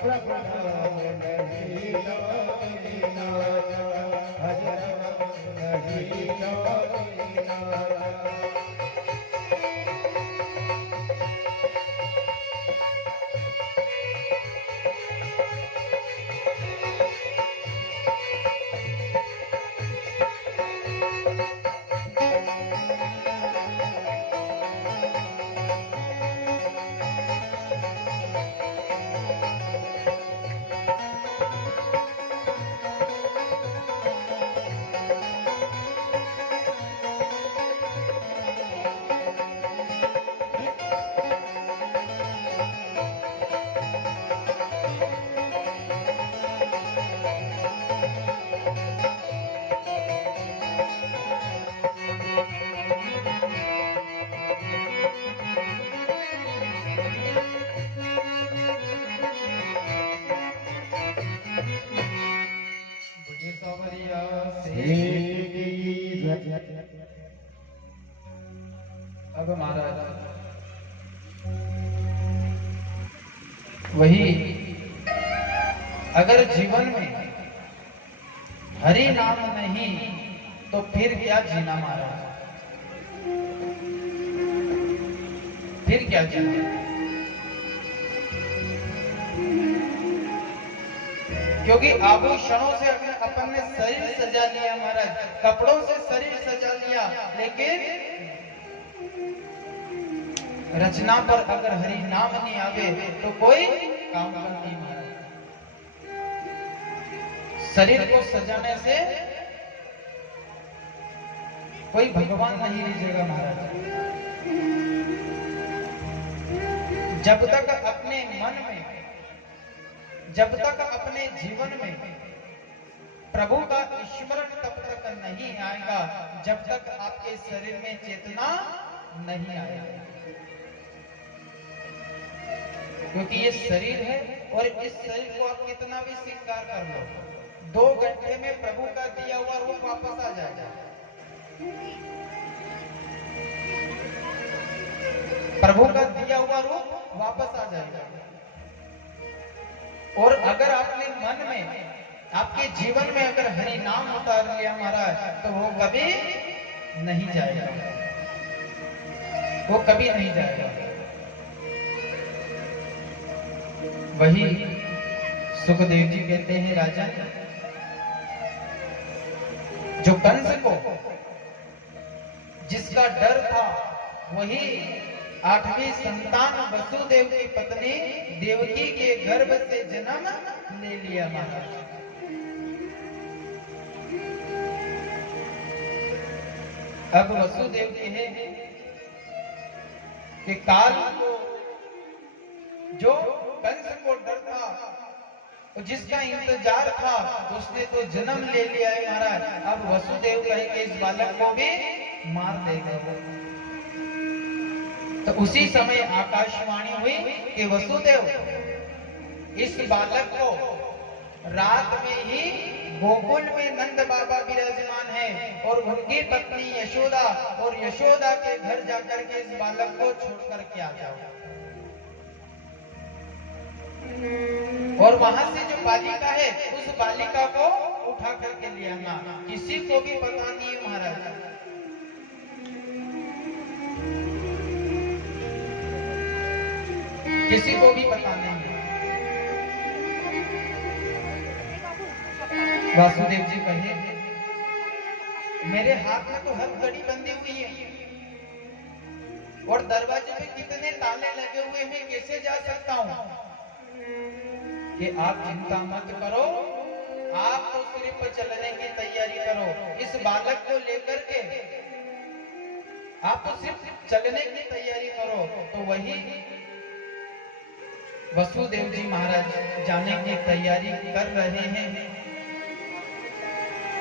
प्रभु नाम नहीं अब महाराज वही अगर जीवन में हरि नाम नहीं तो फिर क्या जीना महाराज, फिर क्या जीना। क्योंकि आभूषणों से अपन ने शरीर सजा लिया महाराज, कपड़ों से शरीर सजा लिया, लेकिन रचना पर अगर हरि नाम नहीं आवे तो कोई काम नहीं महाराज। शरीर को सजाने से कोई भगवान नहीं लीजिएगा महाराज। जब तक अपने मन में, जब तक अपने जीवन में प्रभु का स्मरण तब तक नहीं आएगा जब तक आपके शरीर में चेतना नहीं आएगा। क्योंकि ये शरीर है और इस शरीर को आप कितना भी स्वीकार कर लो, 2 घंटे में प्रभु का दिया हुआ रूप वापस आ जाएगा। प्रभु का दिया हुआ रूप वापस आ जाएगा। और अगर आपने मन में, आपके जीवन में अगर हरि नाम उतार लिया महाराज तो वो कभी नहीं जाएगा, वो कभी नहीं जाएगा। वही सुखदेव जी कहते हैं, राजन जो कंस को जिसका डर था वही 8वीं संतान वसुदेव की पत्नी देवकी के गर्भ से जन्म ले लिया महाराज। अब वसुदेव कहे कि काल को जो कंस को डर था, जिसका इंतजार था, उसने तो जन्म ले लिया है महाराज। अब वसुदेव कहे कि इस बालक को भी मार देगा। तो उसी समय आकाशवाणी हुई कि वसुदेव इस बालक को रात में ही गोकुल में नंद बाबा विराजमान है और उनकी पत्नी यशोदा, और यशोदा के घर जाकर के इस बालक को छोड़कर के आ जाओ। और वहां से जो बालिका है उस बालिका को उठा करके ले आना। किसी को भी पता नहीं है महाराज, किसी को भी पता नहीं है। वासुदेव जी कहे मेरे हाथ में तो हर घड़ी बंधी हुई है और दरवाजे पे कितने ताले लगे हुए हैं, कैसे जा सकता हूं? कि आप चिंता मत करो, आप तो सिर्फ चलने की तैयारी करो। इस बालक को लेकर के आप तो सिर्फ चलने की तैयारी करो। तो वही वसुदेव जी महाराज जाने की तैयारी कर रहे हैं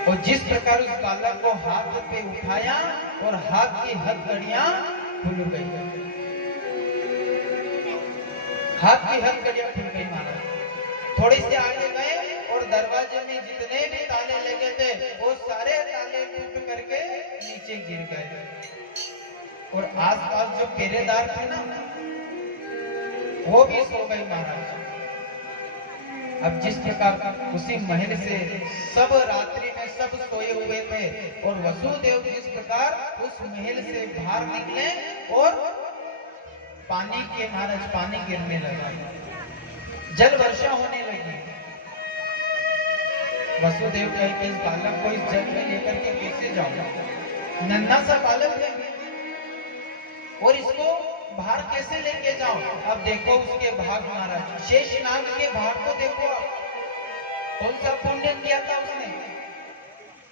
और जिस प्रकार उस बालक को हाथ पे उठाया और हाथ की हथकड़ियां खुल गई, हाथ की हथकड़ियां खुल गई महाराज। थोड़ी से आगे गए और दरवाजे में जितने भी ताले लगे थे वो सारे ताले टूट करके नीचे गिर गए। और आसपास जो पहरेदार थे ना, वो भी सो गई महाराज। अब जिस प्रकार उसी महल से सब रात्रि में सब सोए हुए थे और वसुदेव जिस प्रकार उस महल से बाहर निकले और पानी के महाराज पानी गिरने लगा, जल वर्षा होने लगी। वसुदेव कहे कि इस बालक को इस जल में लेकर के कैसे जाऊंगा, नन्हा सा बालक है और इसको बाहर कैसे लेके जाऊं। अब देखो उसके भाग महाराज, शेषनाग के भाग को देखो, कौन सा पुण्य किया था उसने,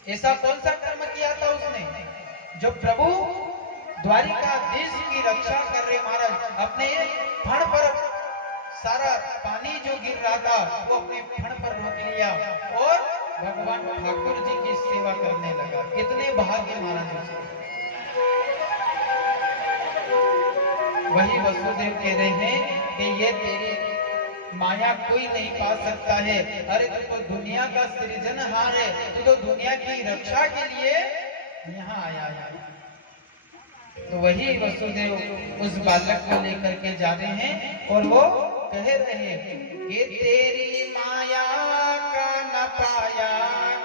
ऐसा कौन सा कर्म किया था उसने जो प्रभु द्वारिकाधीश की रक्षा कर रहे महाराज। अपने फण पर सारा पानी जो गिर रहा था वो अपने फण पर रोक लिया और भगवान ठाकुर जी की सेवा करने लगा। कितने भाग्य महाराज उसके। वही वसुदेव कह रहे हैं कि ये तेरी माया कोई नहीं पा सकता है। अरे तू तो दुनिया का सृजनहार है, तू तो दुनिया की रक्षा के लिए यहाँ आया है। तो वही वसुदेव उस बालक को लेकर के जा रहे हैं और वो कह रहे हैं कि तेरी माया का न पाया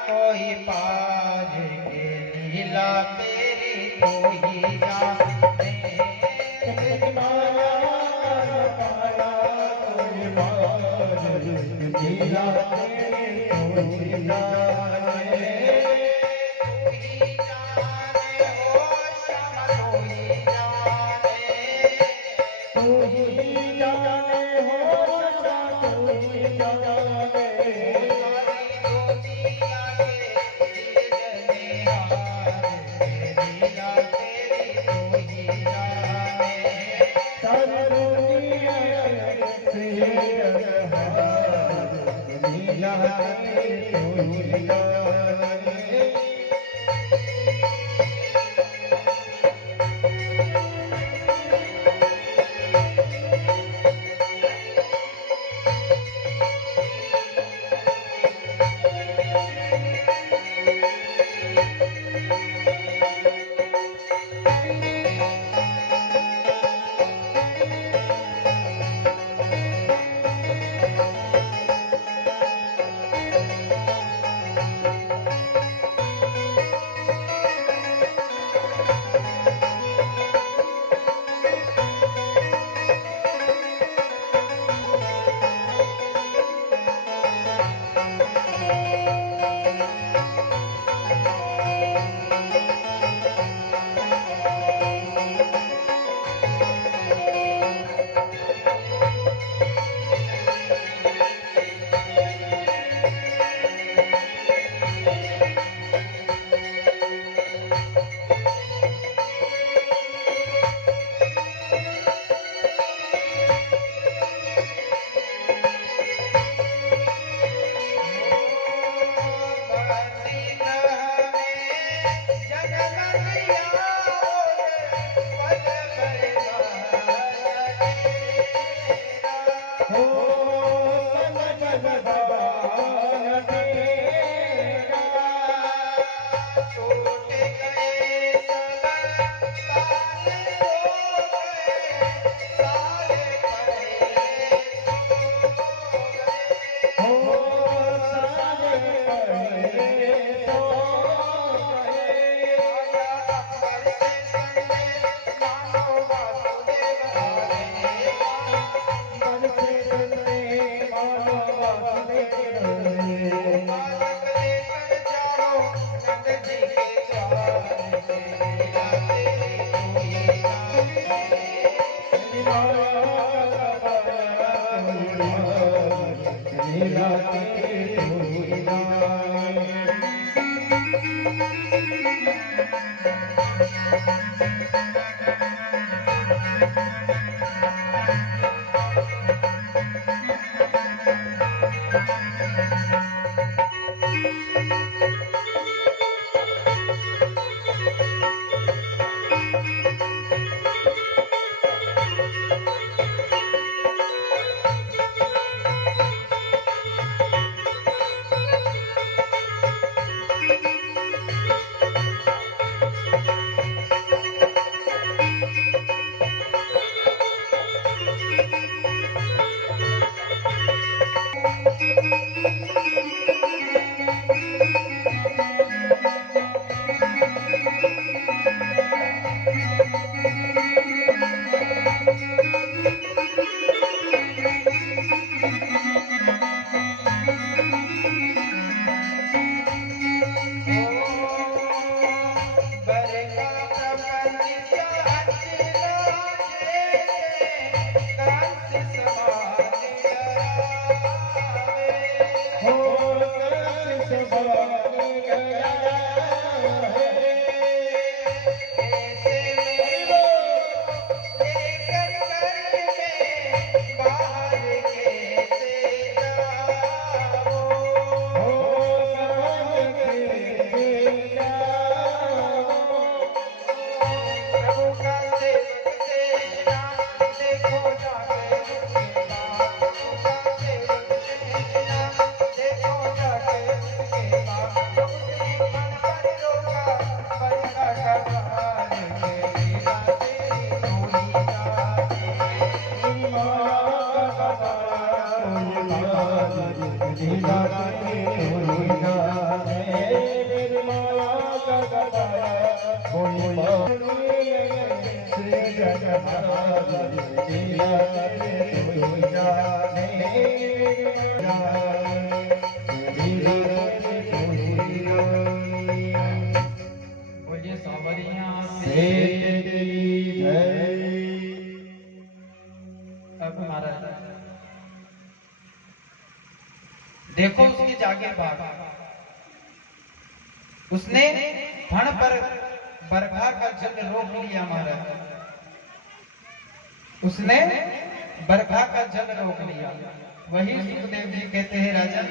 कोई पार, के लीला तेरी कोई जाने। तेरी माया न पाया कोई पार, लीला तेरी कोई जाने। बर का प्रपंच अंजना जैसे कंस समान डरावे। हो कंस समान डरावे। ऐसे में वो लेकर घर में बाहर कैसे जाओ। हो बाहर कैसे जाओ। प्रभु का सेवक तेरा देखो जाके उसके बाद। प्रभु का सेवक तेरा देखो जाके उसके बाद। उसने मन पर रोका बरखा का बहार के लीला तेरी कोई जाने। तेरी माया का कोई बात लीला तेरी कोई जाने। तेरी माया का कोई बात श्री जगन्नाथ लीला तेरी कोई जाने। बोलिए सांवरिया से जय। अब महाराज देखो उसके जागे बाग। उसने फण पर बरखा का जल रोक लिया महाराज। उसने बरखा का जल रोक लिया। वही सुखदेव जी कहते हैं राजन,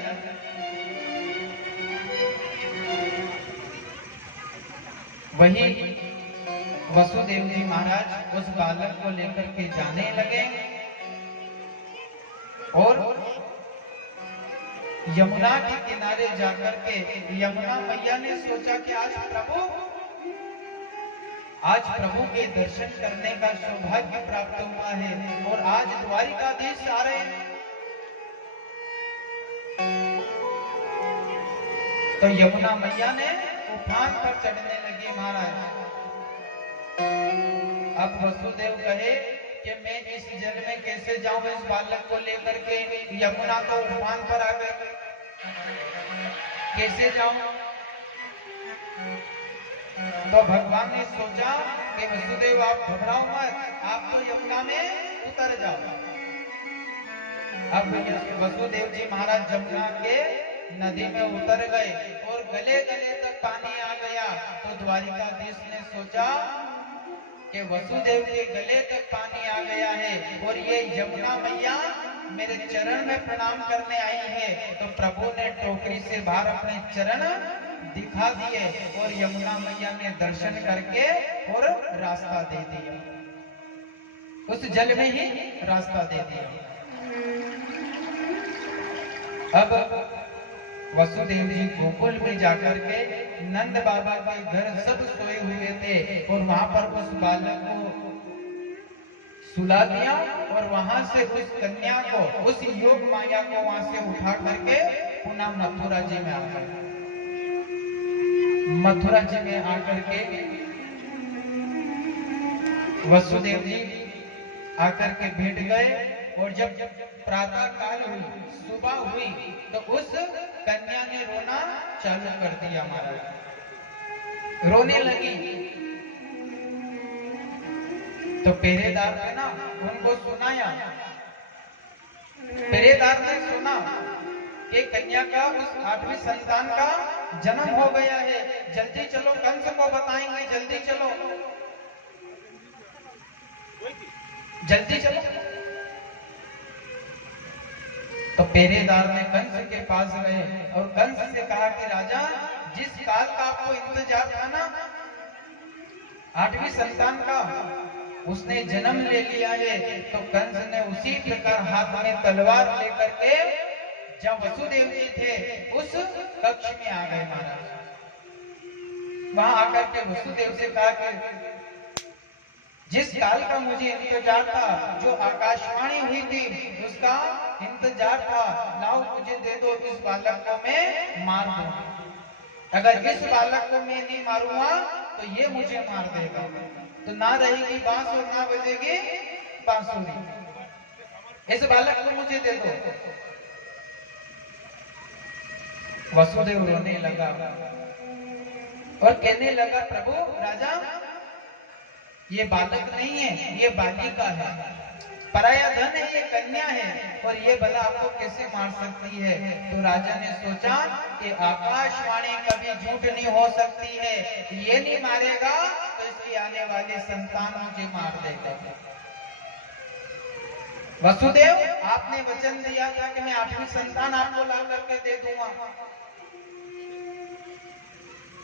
वही वसुदेव जी महाराज उस बालक को लेकर के जाने लगे और यमुना के किनारे जाकर के यमुना मैया ने सोचा कि आज प्रभु के दर्शन करने का सौभाग्य प्राप्त हुआ है और आज द्वारिकाधीश आ रहे हैं। तो यमुना मैया ने उफान पर चढ़ने लगी महाराज। अब वसुदेव कहे कि मैं इस जल में कैसे जाऊं, इस बालक को लेकर के यमुना को उफान पर आ गए, कैसे जाऊं। तो भगवान ने सोचा कि वसुदेव आप घबराओ मत, आप तो यमुना में उतर जाओ। अब वसुदेव जी महाराज यमुना के नदी में उतर गए और गले गले तक पानी आ गया। तो द्वारिकाधीश ने सोचा कि वसुदेव के गले तक पानी आ गया है और ये यमुना मैया मेरे चरण में प्रणाम करने आई है। तो प्रभु ने टोकरी से बाहर अपने चरण दिखा दिए और यमुना मैया ने दर्शन करके और रास्ता दे दिया, उस जल में ही रास्ता दे दिया। अब वसुदेव जी गोकुल में जाकर के नंद बाबा के घर सब सोए हुए थे और वहां पर उस बालक को सुला दिया और वहां से उस कन्या को, उस योग माया को वहां से उठा करके पुनः मथुरा जी में आ गए। मथुरा जी में आकर के वसुदेव जी आकर के बैठ गए और जब प्रातः काल हुई, सुबह हुई, तो उस कन्या ने रोना चालू कर दिया महाराज, रोने लगी। तो पहरेदार ने ना उनको सुनाया, पहरेदार ने सुना कि कन्या का उस 8वीं संतान का जन्म हो गया है, जल्दी चलो कंस को बताएंगे, जल्दी चलो, जल्दी चलो। तो पहरेदार ने कंस के पास गए और कंस से कहा कि राजा, जिस काल का आपको इंतजार था ना, 8वीं संतान का, उसने जन्म ले लिया है। तो कंस ने उसी प्रकार हाथ में तलवार लेकर के जहाँ वसुदेव जी थे उस कक्ष में आ गए महाराज। वहां आकर के वसुदेव से कहा कि जिस काल का मुझे इंतजार था, जो आकाशवाणी हुई थी उसका इंतजार था, लाओ मुझे दे दो, इस बालक को मैं मार दूं। अगर इस बालक को मैं नहीं मारूंगा तो ये मुझे मार देगा। तो ना रहेगी बांस और ना बजेगी बांसुरी, इस बालक को मुझे दे दो। वसुदेव रोने लगा और कहने लगा, प्रभु राजा, ये बालक नहीं है, ये बालिका है, पराया धन है, ये कन्या है, और ये भला आपको कैसे मार सकती है? तो राजा ने सोचा कि आकाशवाणी कभी झूठ नहीं हो सकती है, ये नहीं मारेगा तो इसकी आने वाली संतान मुझे मार देगा। वसुदेव, आपने वचन दिया था कि मैं 8वीं संतान आपको ला करके दे दूंगा,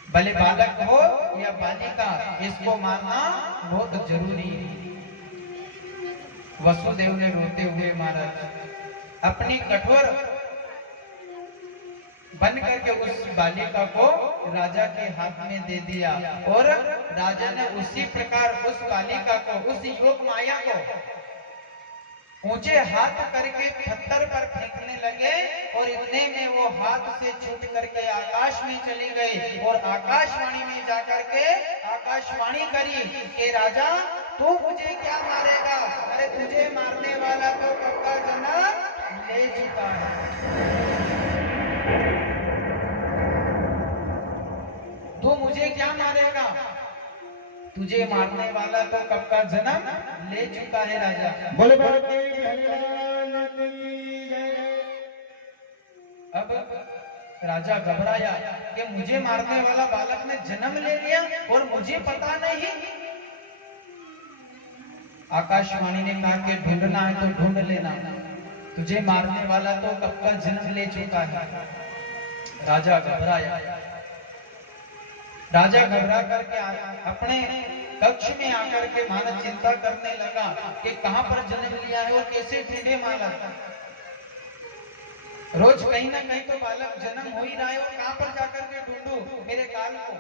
भले बालक हो या बालिका, इसको मारना बहुत जरूरी है। वसुदेव ने रोते हुए महाराज अपनी कठोर बन करके उस बालिका को राजा के हाथ में दे दिया, और राजा ने उसी प्रकार उस बालिका को, उस योग माया को ऊंचे हाथ करके पत्थर पर फेंकने लगे, और इतने में वो हाथ से छूट करके आकाश में चली गई, और आकाशवाणी में जाकर के आकाशवाणी करी कि राजा, तू मुझे क्या मारेगा? अरे तुझे मारने वाला तो कब का जन्म ले चुका है, तू मुझे क्या मारेगा? तुझे मारने वाला तो कब का जन्म ले चुका है राजा। बोले भगवान की जय। अब राजा घबराया कि मुझे मारने वाला बालक ने जन्म ले लिया और मुझे पता नहीं। आकाशवाणी ने कहा कि ढूंढना है तो ढूंढ लेना, तुझे मारने वाला तो कब का जन्म ले चुका है। राजा घबराया, राजा घबरा करके अपने कक्ष में आकर के मानो चिंता करने लगा कि कहां पर जन्म लिया है और कैसे ढूंढे माला। रोज कहीं ना कहीं तो बालक जन्म हो ही रहा है, और कहां पर जाकर के ढूंढूं मेरे काल को।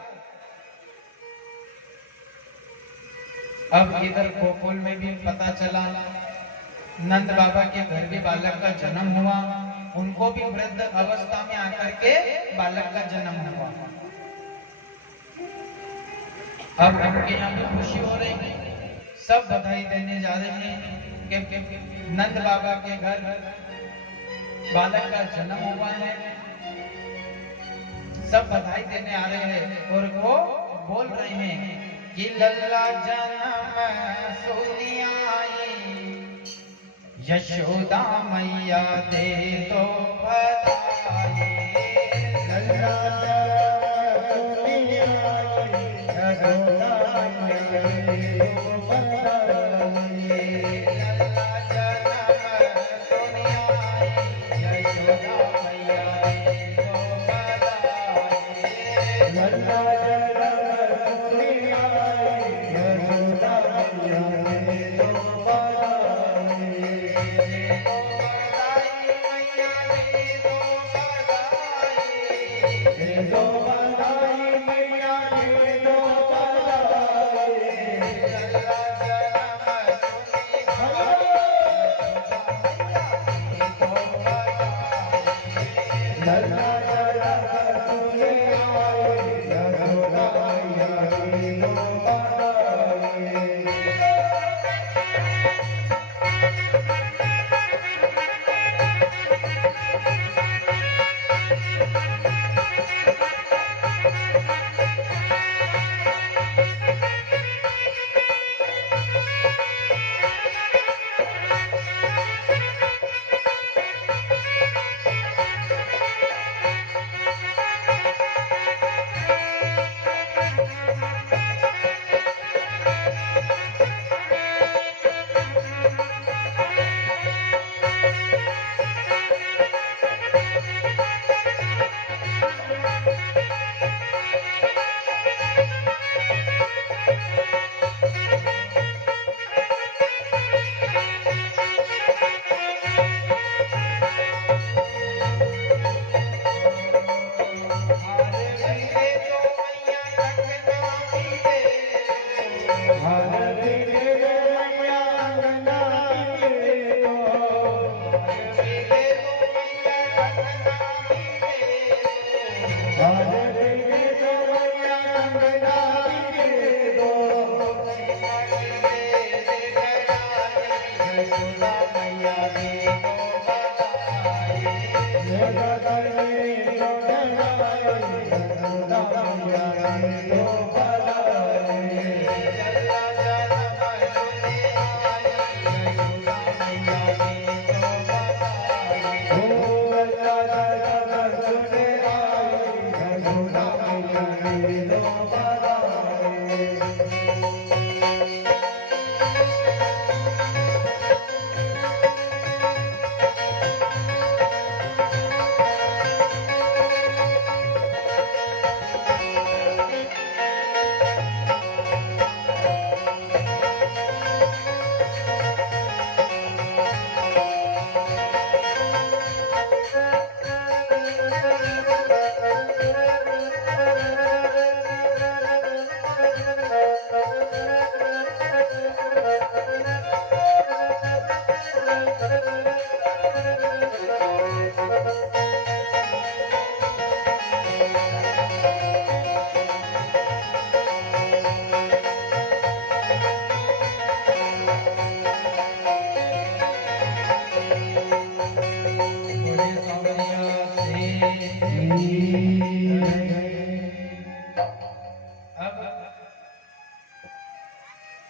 अब इधर गोकुल में भी पता चला, नंद बाबा के घर भी बालक का जन्म हुआ, उनको भी वृद्ध अवस्था में आकर के बालक का जन्म हुआ। अब उनके यहाँ भी खुशी हो रही है, सब बधाई देने जा रहे हैं कि नंद बाबा के घर बालक का जन्म हुआ है, सब बधाई देने आ रहे हैं, और वो बोल रहे हैं कि लल्ला जन्म सुनियाई, यशोदा मैया दे दो बधाई। लल्ला मैया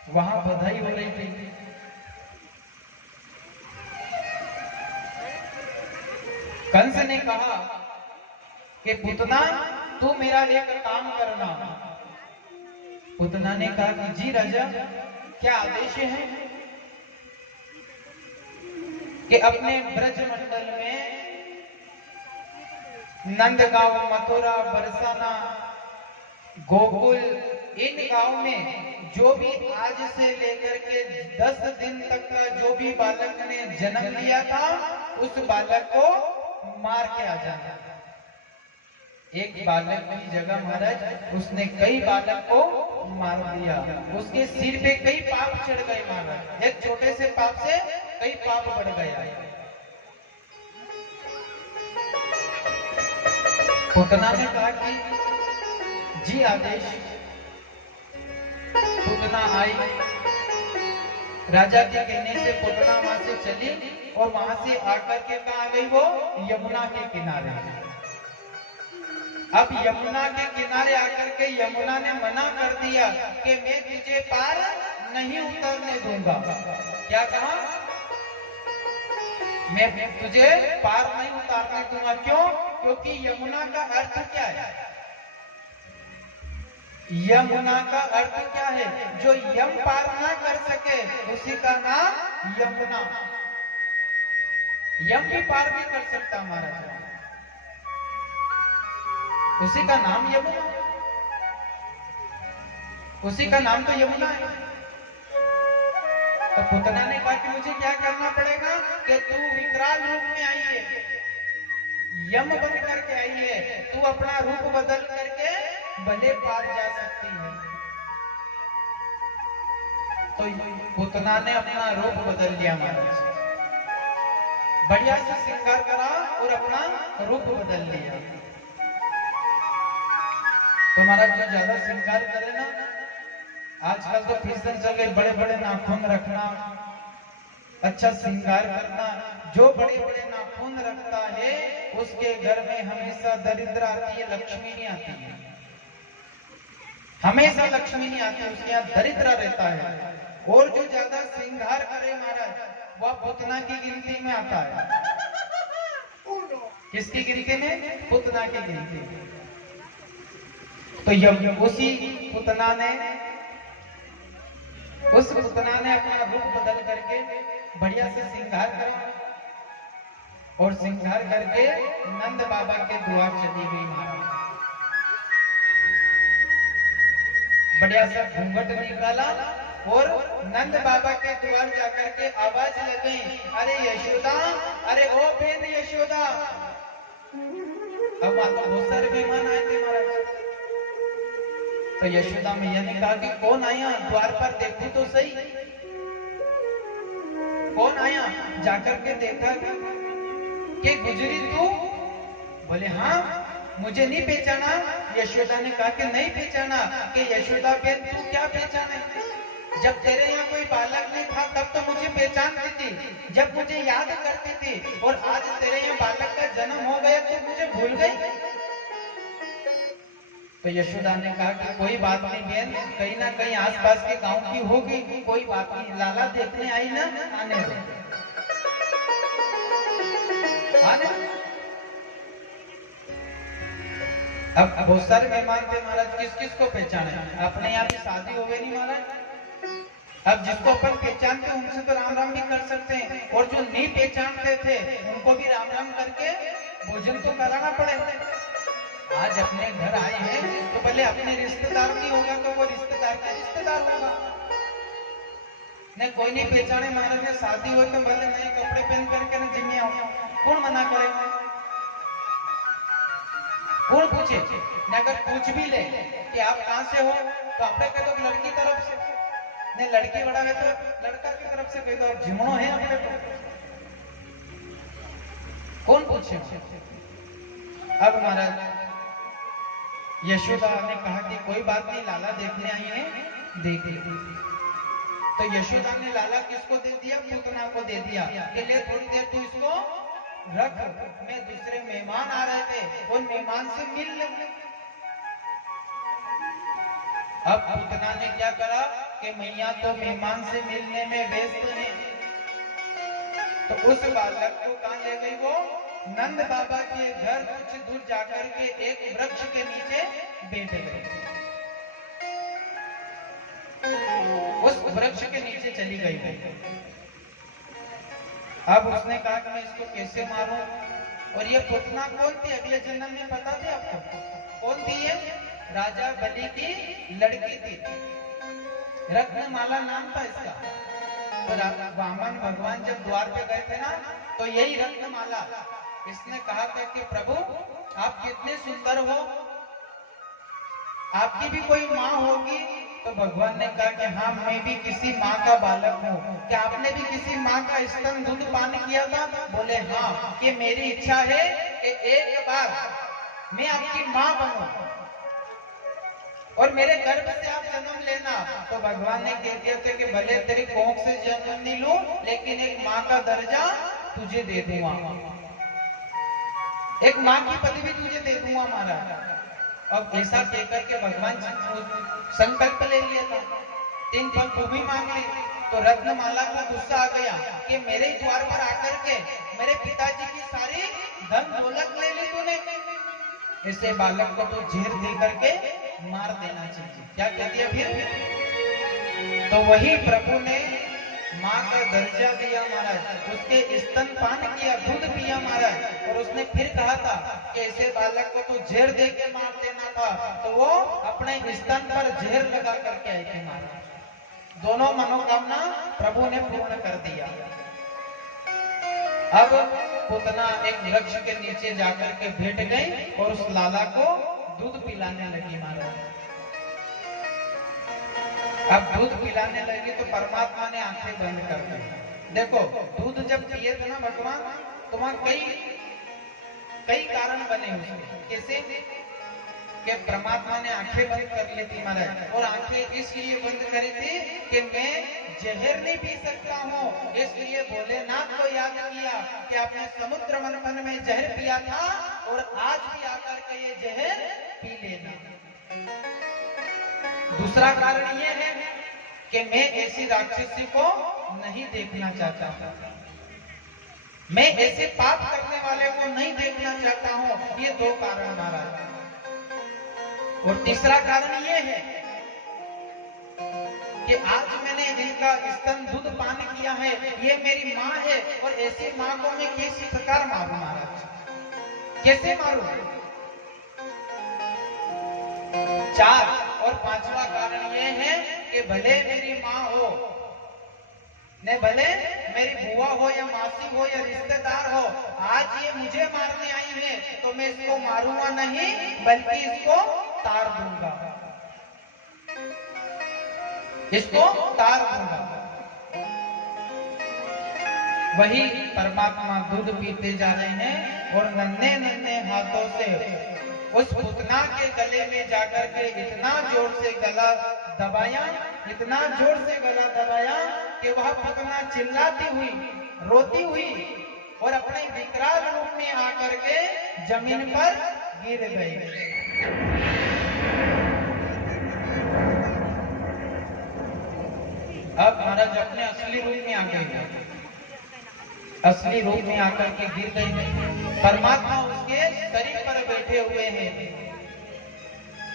वहां बधाई हो रही थी। कंस ने कहा कि पुतना तू मेरा एक काम करना। पुतना ने कहा कि जी राजा, क्या आदेश है? कि अपने ब्रज मंडल में नंदगांव, मथुरा, बरसाना, गोकुल, इन गांव में जो भी आज से लेकर के 10 दिन तक का जो भी बालक ने जन्म लिया था, उस बालक को मार के आ जाना। एक बालक की जगह महाराज उसने कई बालक को मार दिया। उसके सिर पे कई पाप चढ़ गए महाराज। एक छोटे से पाप से कई पाप बढ़ गया। पुतना ने कहा कि जी आदेश। पुतना आई, राजा के कहने से पुतना वहां से चली और वहां से आकर के कहा गई वो यमुना के किनारे। अब यमुना के किनारे आकर के यमुना ने मना कर दिया कि मैं तुझे पार नहीं उतरने दूंगा। क्या कहा? मैं तुझे पार नहीं उतारने दूंगा। क्यों? क्योंकि यमुना का अर्थ क्या है? यमुना का अर्थ क्या है? जो यम पार ना कर सके उसी का नाम यमुना। यम भी पार नहीं कर सकता महाराज, उसी का नाम यमुना, उसी का नाम तो यमुना है। तो पुतना ने कहा कि मुझे क्या करना पड़ेगा? कि तू विकराल रूप में आई है, यम बन करके आई है, तू अपना रूप बदल करके भले पार जा सकती है। तो पुतना ने अपना रूप बदल लिया महाराज, बढ़िया से श्रृंगार करा और अपना रूप बदल लिया। तो महाराज जो ज्यादा श्रृंगार करे ना, आजकल तो फैशन चल गई, बड़े बड़े नाखून रखना, अच्छा श्रृंगार करना। जो बड़े बड़े नाखून रखता है उसके घर में हमेशा दरिद्र आती है, लक्ष्मी नहीं आती है। हमेशा लक्ष्मी नहीं आती, उसके यहाँ दरिद्र रहता है। और जो ज्यादा श्रृंगार करे महाराज, वह पुतना की गिनती में आता है। किसकी गिनती में? पुतना की गिनती में। तो उसी पुतना ने, उस पुतना ने अपना रूप बदल करके बढ़िया से श्रृंगार करा और श्रृंगार करके नंद बाबा के द्वार चली गई महाराज। बढ़िया सा घूंघट निकाला और नंद बाबा के द्वार जाकर के आवाज लगी, अरे यशोदा, अरे ओ बेन यशोदा। अब वहां तो बहुत सारे मेहमान आए थे महाराज। तो यशोदा मैया ने कहा कि कौन आया? द्वार पर देखो तो सही, कौन आया? जाकर के देखा कि गुजरी तू? बोले हाँ, मुझे नहीं पहचाना? यशोदा ने कहा कि नहीं पहचाना। कि यशोदा बेन तू क्या पहचाने? जब तेरे यहाँ कोई बालक नहीं था तब तो मुझे पहचानती थी, जब मुझे याद करती थी, और आज तेरे यहाँ बालक का जन्म हो गया तो मुझे भूल गई। तो यशोदा ने कहा कि कोई बात नहीं बहन, कहीं ना कहीं आसपास के गांव की होगी, कोई बात नहीं, लाला देखने आई ना, आने दे, आने। अब बहुत सारे मेहमान थे महाराज, किस किस को पहचाने? अपने यहाँ भी शादी हो गई नहीं महाराज। अब जिसको अपन पहचानते हैं उनसे तो राम राम भी कर सकते हैं, और जो नहीं पहचानते थे उनको भी राम राम करके भोजन तो कराना पड़ेगा। आज अपने घर आए हैं तो पहले अपने रिश्तेदार की होगा तो वो रिश्तेदार का रिश्तेदार होगा। नहीं कोई नहीं पहचाने महाराज ने, शादी हो तो भले नए कपड़े पहन करके ना जिम्मे आओ, कौन मना करेगा? कौन पूछे? अगर पूछ भी ले कि आप कहां से हो तो आपने कह दो लड़की तरफ से, नहीं लड़की बड़ा है तो लड़का की तरफ से कह दो जिमणो है अपने को, कौन पूछे? अब महाराज यशोदा ने कहा कि कोई बात नहीं, लाला देखने आई है, देख ली। तो यशोदा ने लाला किसको दे दिया? पुतना को दे दिया कि ले थोड़ी देर तू इसको रख, मैं दूसरे मेहमान आ रहे थे, उन मेहमान से मिल ले। अब पुतना ने क्या करा कि मैया तो मेहमान से मिलने में व्यस्त है। तो उस बालक को कहाँ ले गई वो? नंद बाबा के घर कुछ दूर जाकर के एक वृक्ष के नीचे बैठ गई। उस वृक्ष के नीचे चली गई। अब उसने कहा कि मैं इसको कैसे मारूं? और ये पुतना कौन थी? अगले जन्म में पता थे आपको कौन थी? ये राजा बलि की लड़की थी, रत्नमाला नाम था इसका। तो वामन भगवान जब द्वार पे गए थे ना, तो यही रत्नमाला इसने कहा था कि प्रभु आप कितने सुंदर हो, आपकी भी कोई माँ होगी? तो भगवान ने कहा कि हाँ, मैं भी किसी माँ का बालक हूँ। क्या आपने भी किसी माँ का स्तन दूध पान किया था? बोले हाँ, कि मेरी इच्छा है कि एक बार मैं आपकी माँ बनूं और मेरे गर्भ से आप जन्म लेना। तो भगवान ने कह दिया था कि भले तेरी कोख से जन्म नहीं लूं, लेकिन एक माँ का दर्जा तुझे दे दूंगा, एक माँ की पदवी तुझे दे दूंगा महाराज। अब ऐसा कहकर के भगवान संकल्प ले लिया था, 3 फल भूमि मांग ली। तो रत्नमाला को गुस्सा आ गया कि मेरे द्वार पर आकर के मेरे पिताजी की सारी धन दौलत ले ली तूने, ऐसे बालक को तो जहर दे करके मार देना चाहिए। क्या कह दिया फिर? तो वही प्रभु ने माँ का दर्जा दिया महाराज, उसके स्तन पान किया, दूध पिया महाराज। और उसने फिर कहा था कि ऐसे बालक को तो जहर दे के मार देना था, तो वो अपने स्तन पर जहर लगा करके आई थी महाराज। दोनों मनोकामना प्रभु ने पूर्ण कर दिया। अब पुतना एक वृक्ष के नीचे जाकर के बैठ गई और उस लाला को दूध पिलाने लगी महाराज। अब दूध पिलाने लगी तो परमात्मा ने आंखें बंद कर दी। देखो दूध जब पिए थे ना भगवान, तो वहां कई कारण बने उसके। कैसे कि परमात्मा ने आंखें बंद कर ली थी महाराज, और आंखें इसलिए बंद करी थी कि मैं जहर नहीं पी सकता हूँ, इसलिए भोलेनाथ को याद किया कि आपने समुद्र मंथन में जहर पिया था और आज भी आकर के ये जहर पी लेना। दूसरा कारण ये है कि मैं ऐसी राक्षसी को नहीं देखना चाहता, मैं ऐसे पाप करने वाले को नहीं देखना चाहता हूँ। ये 2 कारण महाराज। और तीसरा कारण ये है कि आज मैंने जिनका स्तन दूध पान किया है, ये मेरी माँ है, और ऐसी माँ को मैं किस प्रकार मारूं महाराज? कैसे मारूं? 4 और 5वां कारण ये है कि भले मेरी माँ हो, ने भले मेरी बुआ हो या मासी हो या रिश्तेदार हो, आज ये मुझे मारने आई है, तो मैं इसको मारूंगा नहीं, बल्कि इसको तार दूंगा, इसको तार दूंगा। वही परमात्मा दूध पीते जा रहे हैं और नन्हे नन्हे हाथों से उस पुतना के गले में जाकर के इतना जोर से गला दबाया, इतना जोर से गला दबाया कि वह पुतना चिल्लाती हुई, रोती हुई और अपने विकराल रूप में आकर के जमीन पर गिर गई। अब महाराज अपने असली रूप में आ गए, असली रूप में आकर के गिर गई। परमात्मा उसके शरीर पर बैठे हुए हैं।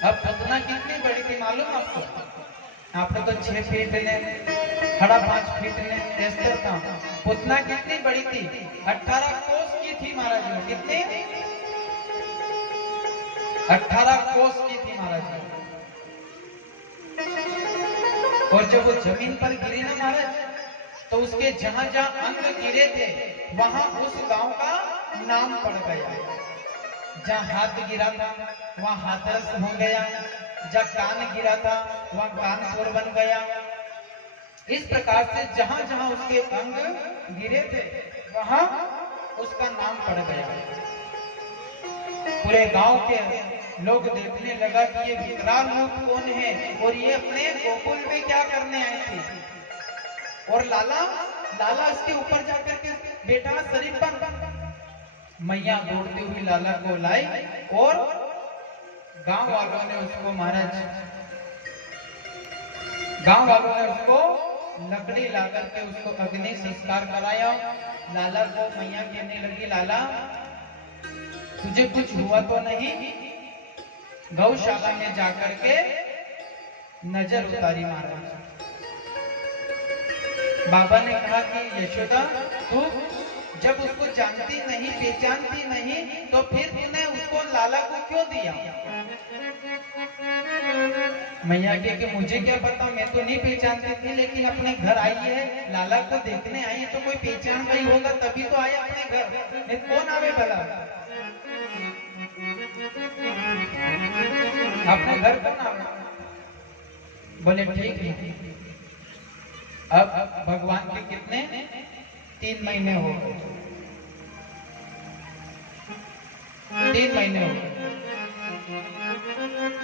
अब पुतना कितनी बड़ी थी मालूम आपको? आपने तो 6 फीट ने, 5.5 फीट ने टेस्टर था। पुतना कितनी बड़ी थी? 18 कोस की थी महाराज जी। कितनी? 18 कोस की थी महाराज जी। और जब वो जमीन पर गिरी ना महाराज, तो उसके जहां जहां अंग गिरे थे वहां उस गांव का नाम पड़ गया। जहां हाथ गिरा था वहां हाथरस हो गया, जहां कान गिरा था वहां कानपुर बन गया। इस प्रकार से जहां जहां उसके अंग गिरे थे वहां उसका नाम पड़ गया। पूरे गांव के लोग देखने लगा कि ये विकराल रूप कौन है और ये अपने गोकुल में क्या करने आई थी। और लाला इसके ऊपर जाकर के बैठा शरीर पर। मैया दौड़ती हुई लाला को लाई और गांव वालों ने उसको महाराज गांव वालों ने उसको लकड़ी ला करके उसको अग्नि संस्कार कराया। लाला को मैया कहने लगी, लाला तुझे कुछ हुआ तो नहीं? गौशाला में जाकर के नजर उतारी महाराज। बाबा ने कहा कि यशोदा तू जब उसको जानती नहीं, पहचानती नहीं, तो फिर तूने उसको लाला को क्यों दिया? मैया के मुझे क्या पता, मैं तो नहीं पहचानती थी, लेकिन अपने घर आई है, लाला को देखने आई है, तो कोई पहचान गई होगा तभी तो आया अपने घर। नहीं कौन आवे भला? अपने घर कौन आवे? बोले ठीक है। अब भगवान के कितने 3 महीने हो गए, 3 महीने हो गए।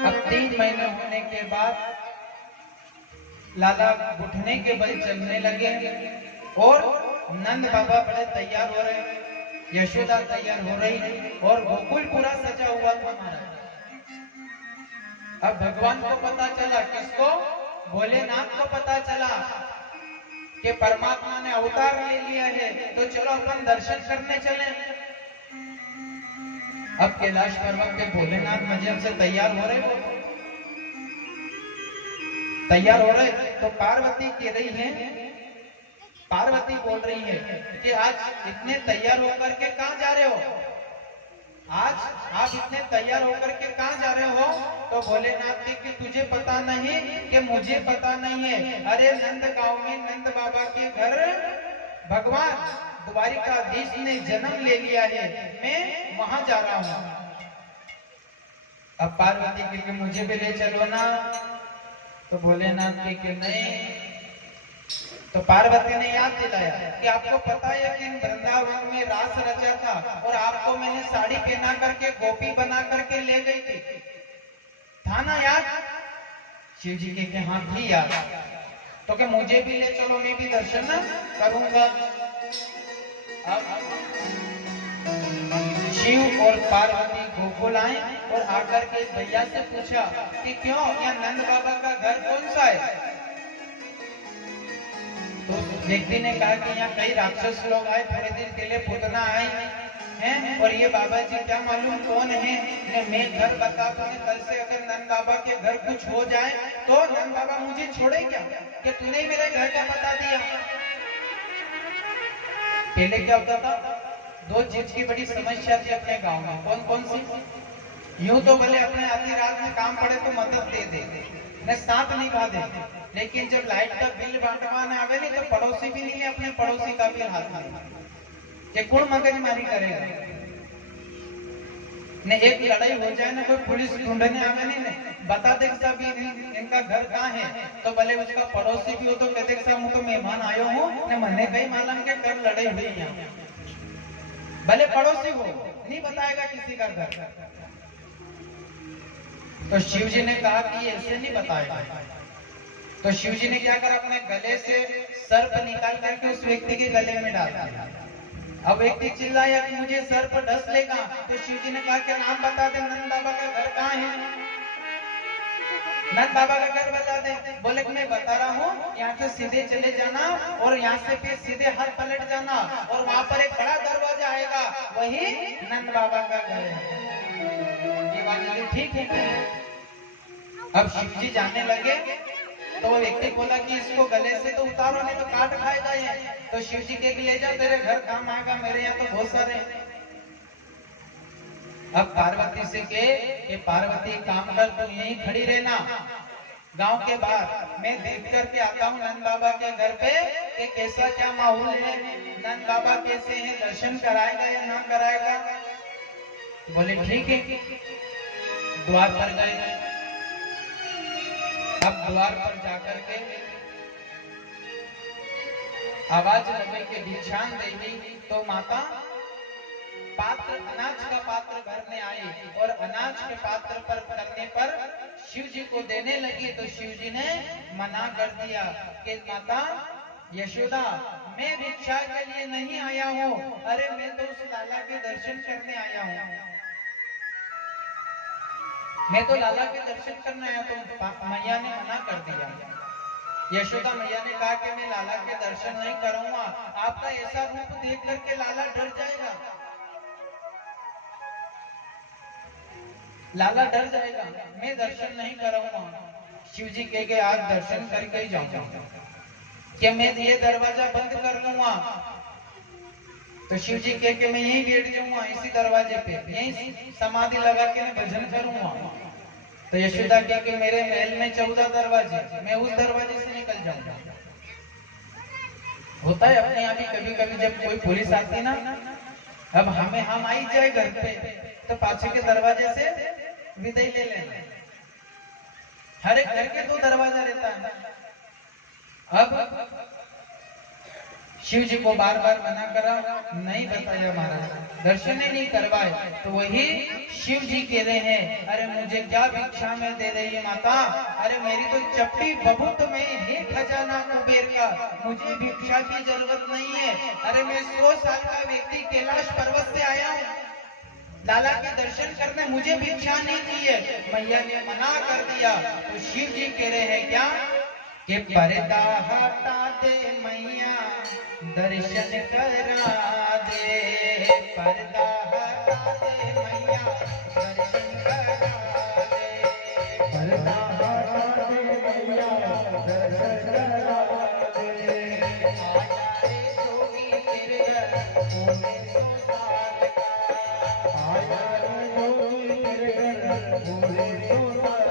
अब 3 महीने होने के बाद लाला घुटने के बल चलने लगे और नंद बाबा बड़े तैयार हो रहे, यशोदा तैयार हो रही और गोकुल पूरा सजा हुआ था महाराज। अब भगवान को पता चला, किसको? भोलेनाथ को पता चला कि परमात्मा ने अवतार ले लिया है, तो चलो अपन दर्शन करने चले। अब कैलाश पर्वत पे भोलेनाथ मजे से तैयार हो रहे, तैयार हो रहे तो पार्वती कह रही है, पार्वती बोल रही है कि आज इतने तैयार होकर के कहां जा रहे हो? आज आप इतने तैयार होकर के कहां जा रहे हो? तो भोलेनाथ ने कि तुझे पता नहीं कि मुझे पता नहीं है। अरे नंद गांव में नंद बाबा के घर भगवान द्वारिकाधीश ने जन्म ले लिया है, मैं वहां जा रहा हूं। अब पार्वती के मुझे भी ले चलो ना, तो भोलेनाथ के नहीं। तो पार्वती ने याद दिलाया कि आपको पता है कि वृंदावन में रास रचा था और आपको मैंने साड़ी पहना करके गोपी बना करके ले गई थी, था ना याद? शिव जी के हाँ थी याद। तो कि मुझे भी ले चलो, मैं भी दर्शन करूंगा। अब शिव और पार्वती गोकुल आए और आकर के भैया से पूछा कि क्यों, यहाँ नंद बाबा का घर कौन सा है? तो व्यक्ति ने कहा कि यहाँ कई राक्षस लोग आए, थोड़े दिन के लिए पूतना आए हैं, और ये बाबा जी क्या मालूम कौन है? मैं घर बता दूंगा, कल से अगर नंद बाबा के घर कुछ हो जाए तो नंद बाबा मुझे छोड़े क्या कि तूने ही मेरे घर का बता दिया। पहले क्या होता था, 2 चीज की बड़ी समस्या थी अपने गांव में। कौन कौन सी? यूं तो भले अपने आधी रात में काम पड़े तो मदद दे दे, न साथ निभा दे, लेकिन जब लाइट का बिल बांटवाने आवे नहीं तो पड़ोसी भी नहीं, अपने पड़ोसी का भी हाथ में कि कौन मगजमारी करेगा। ने एक लड़ाई हो जाए ना, कोई पुलिस ढूंढने आवे नहीं, बता दे सब इनका घर कहाँ है, तो भले उसका पड़ोसी भी हो तो कहते साहब मैं तो मेहमान आयो हूँ ने मने कई मालूम के कर लड़ाई हुई यहाँ, भले पड़ोसी हो नहीं बताएगा किसी का घर। तो शिव जी ने कहा कि ऐसे नहीं बताएगा। तो शिव जी ने क्या करा, अपने गले से सर्प निकाल करके उस व्यक्ति के गले में डाल दिया। अब व्यक्ति चिल्लाया कि मुझे सर्प डस लेगा, तो शिव जी ने कहा कि नाम बता दे, नंद बाबा का घर कहाँ है? नंद बाबा का घर बता दे। बोले कि मैं बता रहा हूँ, यहाँ से सीधे चले जाना और यहाँ से फिर सीधे हाथ पलट जाना और वहां पर एक बड़ा दरवाजा आएगा, वही नंद बाबा का घर है। ये बात ठीक है। अब शिव जी जाने लगे तो वो व्यक्ति बोला कि इसको गले से तो उतारो नहीं तो काट खाएगा ये। तो शिव जी के ले जाओ, तेरे घर काम आएगा, मेरे यहाँ तो बहुत सारे। अब पार्वती से के पार्वती काम कर, तू यहीं खड़ी रहना गांव के बाहर, मैं देख करके आता हूँ नंद बाबा के घर पे कि कैसा क्या माहौल है, नंद बाबा कैसे हैं, दर्शन कराएगा या ना कराएगा। बोले ठीक है। द्वार पर गए। अब द्वार पर जाकर के आवाज लगे कि भिक्षान देवी, तो माता पात्र, अनाज का पात्र भरने आई और अनाज के पात्र पर करने पर शिव जी को देने लगी। तो शिव जी ने मना कर दिया कि माता यशोदा, मैं भिक्षा के लिए नहीं आया हूँ, अरे मैं तो उस लाला के दर्शन करने आया हूँ, मैं तो लाला के दर्शन करने आया। तो मैया ने मना कर दिया। यशोदा मैया ने कहा कि मैं लाला के दर्शन नहीं करूंगा, आपका ऐसा रूप देख करके लाला डर जाएगा, लाला डर जाएगा, मैं दर्शन नहीं करूंगा। शिव जी कह के आज दर्शन करके ही जाऊंगा, कि मैं ये दरवाजा बंद कर लूंगा। तो शिव जी कह के मैं यहीं बैठ जाऊंगा, इसी दरवाजे पे यहीं समाधि लगा के मैं भजन करूंगा। तो यशोदा कह के मेरे महल में 14 दरवाजे, मैं उस दरवाजे से निकल जाऊंगा। होता है अपने यहाँ भी कभी कभी जब कोई पुलिस आती ना, अब हम आई जाए घर पे तो पाछे के दरवाजे से विदाई ले लेना। हर एक घर के 2 दरवाजा रहता है। अब शिव जी को बार बार मना करा, नहीं बताया महाराज, दर्शन ही नहीं करवाए। तो वही शिव जी कह रहे हैं, अरे मुझे क्या भिक्षा में दे रही है माता, अरे मेरी तो चपटी बबूत में है खजाना कुबेर का, मुझे भिक्षा की जरूरत नहीं है। अरे मैं 100 साल का व्यक्ति कैलाश पर्वत से आया हूँ लाला के दर्शन करने, मुझे भिक्षा नहीं चाहिए। मैया ने मना कर दिया। तो शिव जी कह रहे हैं क्या कि पर्दा हटा दे मैया, दर्शन करा दे, पर्दा हटा दे मैया, दर्शन करा दे, पर्दा हटा दे मैया, दर्शन करा दे। आजा रे जोगी तेरे घर होने 100 साल का, आया रे जोगी तेरे घर होने 100 साल